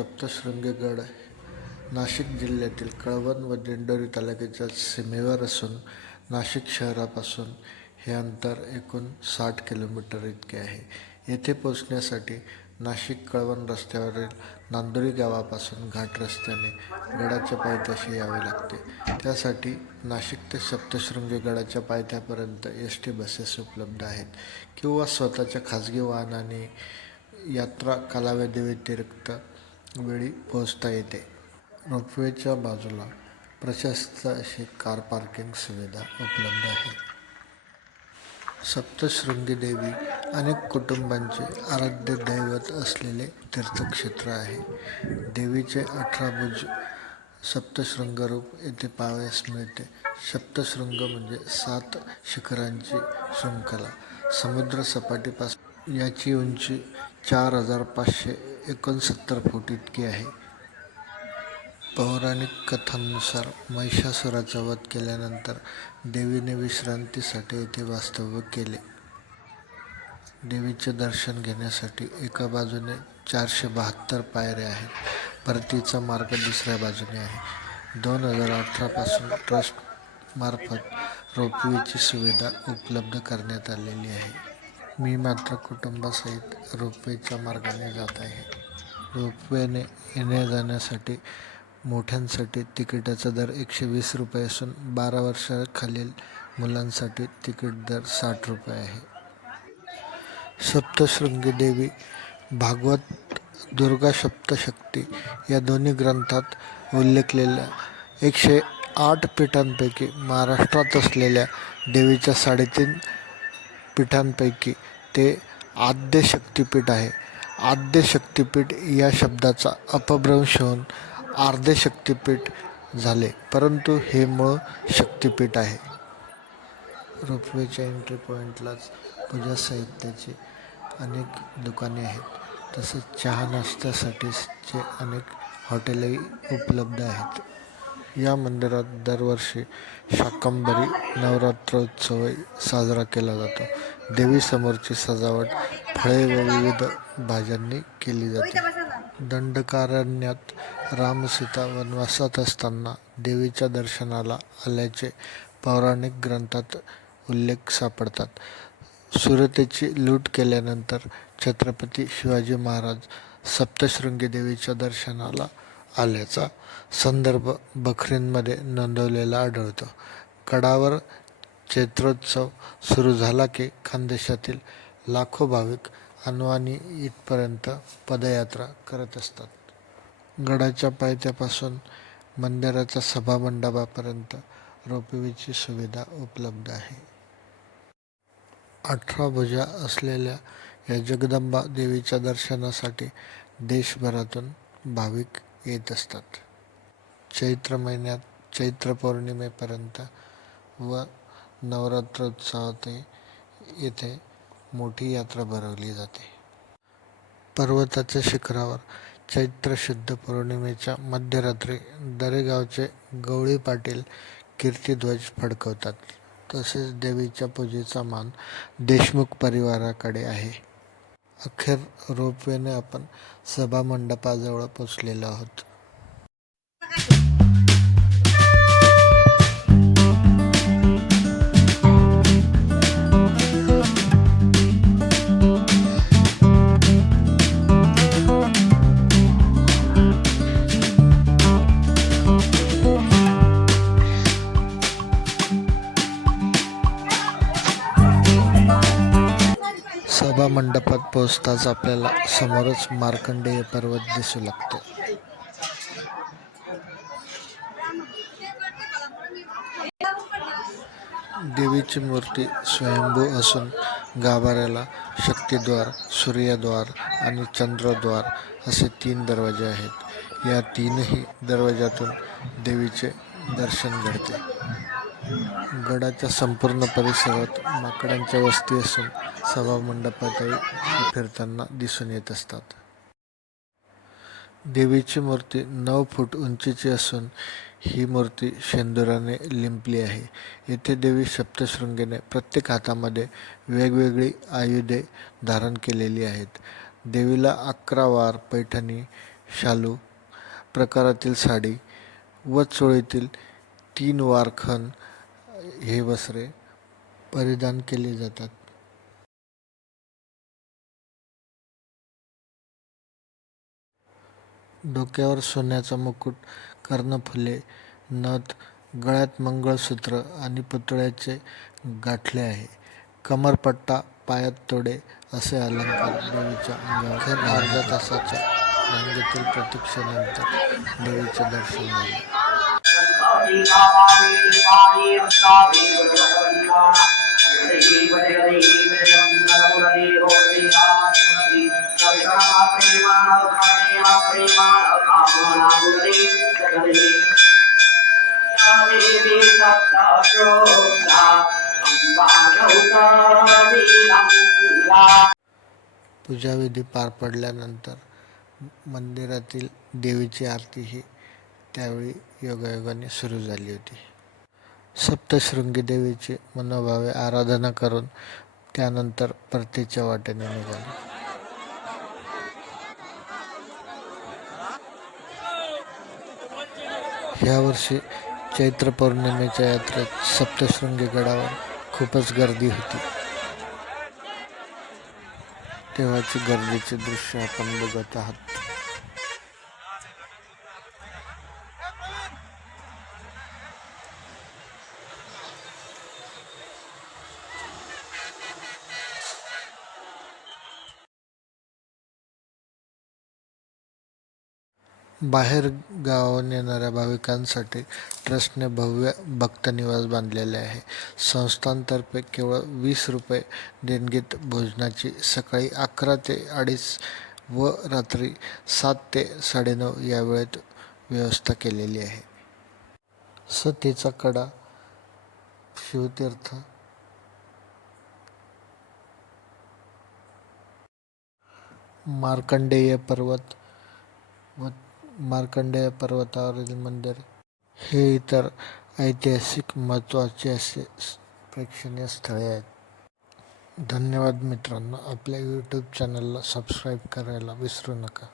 सप्तशृंगगड नाशिक जिल्ह्यातील कळवण व दिंडोरी तालुक्याच्या सीमेवर असून नाशिक शहरापासून हे अंतर एकूण साठ किलोमीटर इतके आहे. येथे पोचण्यासाठी नाशिक कळवण रस्त्यावरील नांदोरी गावापासून घाट रस्त्याने गडाच्या पायथ्याशी यावे लागते. त्यासाठी नाशिक ते सप्तशृंगी गडाच्या पायथ्यापर्यंत एस टी बसेस उपलब्ध आहेत किंवा स्वतःच्या खाजगी वाहनाने यात्रा कालावधीव्यतिरिक्त वेळी पोहोचता येते. रोपवेच्या बाजूला प्रशस्त अशी कार पार्किंग सुविधा उपलब्ध आहे. सप्तशृंगी देवी अनेक कुटुंबांचे आराध्य दैवत असलेले तीर्थक्षेत्र आहे. देवीचे अठरा भुज सप्तशृंग रूप येथे पाहावयास मिळते. सप्तशृंग म्हणजे सात शिखरांची शृंखला. समुद्र सपाटीपासून याची उंची चार हजार पाचशे एकोणसत्तर फूट इतकी आहे. पौराणिक कथांनुसार महिषासुराचा वध केल्यानंतर देवीने विश्रांतीसाठी येथे वास्तव्य केले. देवीचे दर्शन घेण्यासाठी एका बाजूने चारशे बहात्तर पायऱ्या आहेत. परतीचा मार्ग दुसऱ्या बाजूने आहे. दोन हजार अठरापासून ट्रस्टमार्फत रोपवेची सुविधा उपलब्ध करण्यात आलेली आहे. मी मात्र कुटुंबासहित रोपवेच्या मार्गाने जात आहे. रोपवेने येण्या जाण्यासाठी मोठ्यांसाठी तिकिटाचा दर एकशे वीस रुपये असून बारा वर्षाखालील मुलांसाठी तिकीट दर साठ रुपये आहे. सप्तशृंगी देवी भागवत दुर्गा सप्तशक्ती या दोन्ही ग्रंथात उल्लेखलेल्या एकशे आठ पीठांपैकी महाराष्ट्रात असलेल्या देवीच्या साडेतीन पीठांपैकी ते आद्य शक्तीपीठ आहे. आद्य शक्तिपीठ या शब्दाचा अपभ्रंश होऊन आर्धे शक्तिपीठ झाले. परंतु हे मूळ शक्तिपीठ आहे. रोपवेच्या एंट्री पॉईंटलाच पूजा साहित्याची अनेक दुकाने आहेत. तसेच चहा नाश्त्यासाठीचे अनेक हॉटेलही उपलब्ध आहेत. या मंदिरात दरवर्षी शाकंभरी नवरात्रोत्सव साजरा केला जातो. देवीसमोरची सजावट फळे व विविध भाज्यांनी केली जाते. दंडकारण्यात रामसीता वनवासात असताना देवीच्या दर्शनाला आल्याचे पौराणिक ग्रंथात उल्लेख सापडतात. सुरतेची लूट केल्यानंतर छत्रपती शिवाजी महाराज सप्तशृंगी देवीच्या दर्शनाला आल्याचा संदर्भ बखरींमध्ये नोंदवलेला आढळतो. गडावर चैत्रोत्सव सुरू झाला की खानदेशातील लाखो भाविक अनवाणी इथपर्यंत पदयात्रा करत असतात. गडाच्या पायथ्यापासून मंदिराच्या सभामंडपापर्यंत रोपवेची सुविधा उपलब्ध आहे. अठरा भुजा असलेल्या या जगदंबा देवीच्या दर्शनासाठी देशभरातून भाविक येत असतात. चैत्र महिन्यात चैत्र पौर्णिमेपर्यंत व नवरात्रोत्सवात येथे मोठी यात्रा भरवली जाते. पर्वताच्या शिखरावर चैत्र शुद्ध पौर्णिमेच्या मध्यरात्री दरेगावचे गवळी पाटील कीर्तिध्वज फडकवतात. तसेच देवीच्या पूजेचा मान देशमुख परिवाराकडे आहे. अखेर रोपवेने आपण सभामंडपाजवळ पोचलेलो आहोत. मंडपात पोहोचताच आपल्याला समोरच मार्कंडेय पर्वत दिसू लागतो. देवीची मूर्ती स्वयंभू असून गाभाऱ्याला शक्तिद्वार सूर्यद्वार आणि चंद्रद्वार असे तीन दरवाजे आहेत. या तीनही दरवाजातून देवीचे दर्शन घडते. गडाच्या संपूर्ण परिसरात माकडांच्या वस्ती असून सभामंडपातही फिरताना दिसून येत असतात. देवीची मूर्ती नऊ फूट उंचीची असून ही मूर्ती शेंदुराने लिंपली आहे. येथे देवी सप्तशृंगीने प्रत्येक हातामध्ये वेगवेगळी आयुधे धारण केलेली आहेत. देवीला अकरा वार पैठणी शालू प्रकारातील साडी व चोळीतील तीन वारखण हे वस्त्रे परिधान केले जातात. डोक्यावर सोन्याचा मुकुट कर्णफुले नथ गळ्यात मंगळसूत्र आणि पुतळ्याचे गाठले आहे. कमरपट्टा पायात तोडे असे अलंकार देवीच्या अंगावर. अर्ध्या तासाच्या रांगेतील प्रतीक्षेनंतर देवीचे दर्शन झाले. पूजा विधि पार पड़ मंदिर देवी की आरती ही त्यावेळी योगायोगाने सुरू झाली होती. सप्तशृंगी देवीची मनोभावे आराधना करून त्यानंतर परतीच्या वाटेने निघाले. ह्यावर्षी चैत्र पौर्णिमेच्या यात्रेत सप्तशृंगी गडावर खूपच गर्दी होती. तेव्हाची गर्दीचे दृश्य आपण बघत आहात. बाहेर गावाहून येणाऱ्या भाविकांसाठी ट्रस्टने भव्य भक्तनिवास बांधलेले आहे. संस्थांतर्फे केवळ वीस रुपये देणगीत भोजनाची सकाळी अकरा ते अडीच व रात्री सात ते साडेनऊ या वेळेत व्यवस्था केलेली आहे. सतीचा कडा शिवतीर्थ. मार्कंडेय पर्वत व मार्कंडेय पर्वतावरील मंदिर हे इतर ऐतिहासिक महत्त्वाचे असे प्रेक्षणीय स्थळे आहेत. धन्यवाद मित्रांनो. आपल्या यूट्यूब चॅनलला सबस्क्राईब करायला विसरू नका.